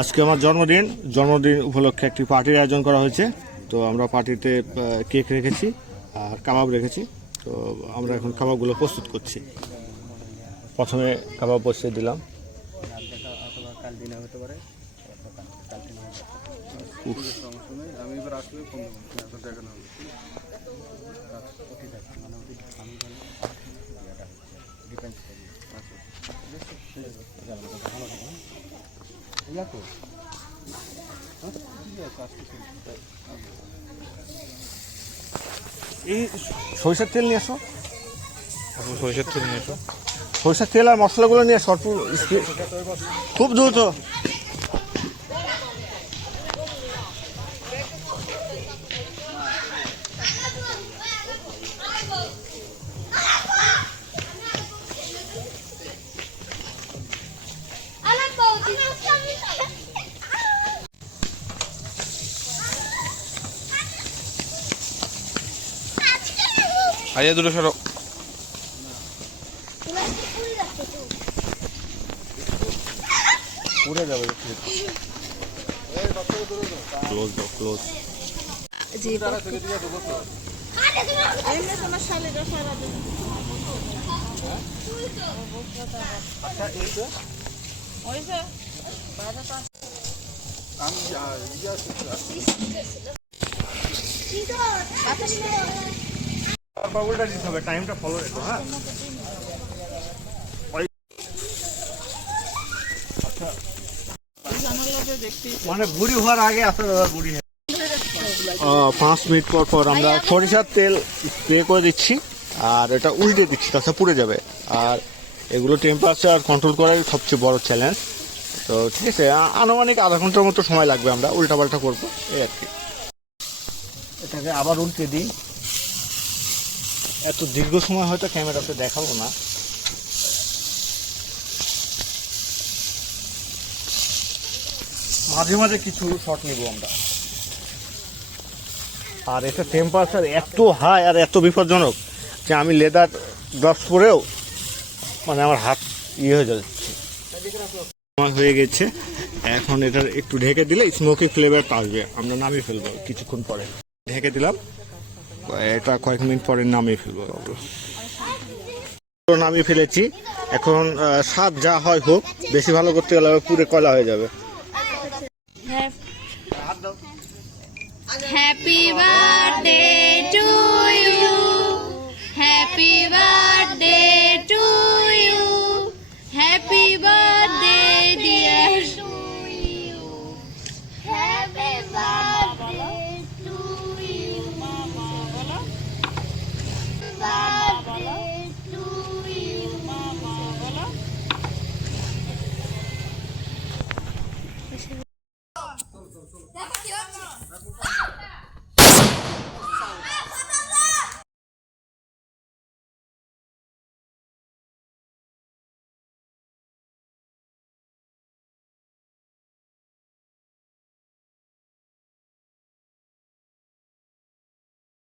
আজকে আমার জন্মদিন উপলক্ষে একটি পার্টির আয়োজন করা হয়েছে। তো আমরা পার্টিতে কেক রেখেছি আর কাবাব রেখেছি। তো আমরা এখন কাবাবগুলো প্রস্তুত করছি। প্রথমে কাবাব বসিয়ে দিলাম। এই সরিষার তেল নিয়ে আসো, সরিষার তেল আর মশলাগুলো নিয়ে আসো, খুব দ্রুত। আইয়া দুটো সরো। পুড়ে যাবে। ক্লোজ দাও, ক্লোজ। বাবুলটা দিতে হবে, টাইমটা ফলো রেখো। হ্যাঁ, মানে বুড়ি হওয়ার আগে আসলে বুড়ি 5 মিনিট পর পর আমরা সরিষার তেল স্প্রে করে দিচ্ছি আর এটা উল্টে দিচ্ছি, তাছাড়া পুড়ে যাবে। আর এগুলো টেম্পারেচার কন্ট্রোল করার সবচেয়ে বড় চ্যালেঞ্জ। তো ঠিক আছে, আনুমানিক আধা ঘন্টার মতো সময় লাগবে, আমরা উল্টাপাল্টা করবো এই আর কি। এটাকে আবার উল্টে দিই। এত দীর্ঘ সময় হয়তো ক্যামেরাতে দেখাবো না। মাঝে মাঝে কিছু শট নিব আমরা। আর এটা টেম্পারেচার এত হাই আর এত বিপজ্জনক যে আমি লেদার গ্লাভস পরেও মানে আমার হাত হয়ে যাচ্ছে। হয়ে গেছে, এখন এটার একটু ঢেকে দিলে স্মোকি ফ্লেভার আসবে। আমরা নামিয়ে ফেলবো কিছুক্ষণ পরে। ঢেকে দিলাম, এটা কয়েক মিনিট পরে নামিয়ে ফেলবো। নামিয়ে ফেলেছি। এখন স্বাদ যা হয় হোক, বেশি ভালো করতে গেলে পুরো কয়লা হয়ে যাবে। Happy birthday